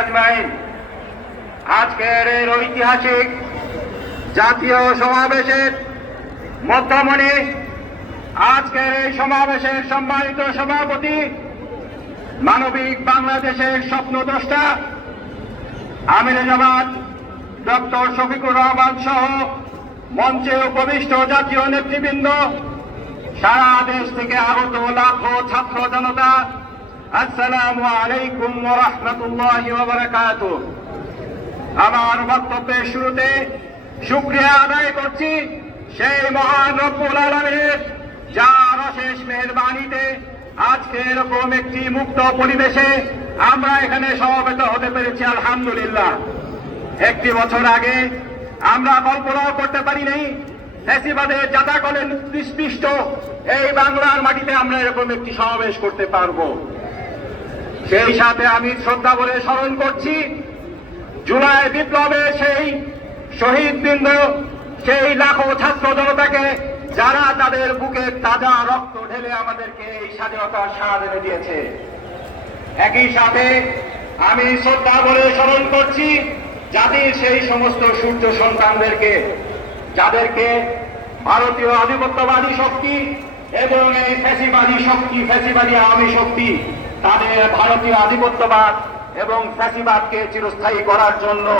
আজমাইন। আজকের এই ঐতিহাসিক জাতীয় সমাবেশের মধ্যমণি, আজকের এই সমাবেশের সম্মানিত সভাপতি, মানবিক বাংলাদেশের স্বপ্নদ্রষ্টা আমিরে জামাত ডক্টর শফিকুর রহমান সহ মঞ্চে উপবিষ্ট জাতীয় নেতৃবৃন্দ, সারা দেশ থেকে আগত লাখো ছাত্র জনতা, আসসালামু আলাইকুম ওয়া রাহমাতুল্লাহি ওয়া বারাকাতুহু। আমার বক্তব্যের শুরুতে শুকরিয়া আদায় করছি সেই মহান রব্বুল আলামিনের, যার অশেষ মেহেরবানিতে আজকে এরকম একটি মুক্ত পরিবেশে আমরা এখানে সমবেত হতে পেরেছি, আলহামদুলিল্লাহ। একটি বছর আগে আমরা কল্পনাও করতে পারিনি ফ্যাসিবাদের জাদাকলে নিষ্পিষ্ট এই বাংলার মাটিতে আমরা এরকম একটি সমাবেশ করতে পারবো। সেই সাথে আমি শ্রদ্ধা বলে স্মরণ করছি জুলাই বিপ্লবের সেই শহীদবৃন্দ, সেই লাখো ছাত্র জনতাকে, যারা তাদের বুকে তাজা রক্ত ঢেলে আমাদেরকে এই স্বাধীনতার স্বাদ এনে দিয়েছে। একই সাথে আমি শ্রদ্ধা বলে স্মরণ করছি জাতির সেই সমস্ত সূর্য সন্তানদেরকে, যাদেরকে ভারতীয় আধিপত্যবাদী শক্তি এবং এই ফ্যাসিবাদী শক্তি, ফ্যাসিবাদী আওয়ামী শক্তি, তাদের ভারতীয় আধিপত্যবাদ এবং ফ্যাসিবাদকে চিরস্থায়ী করার জন্য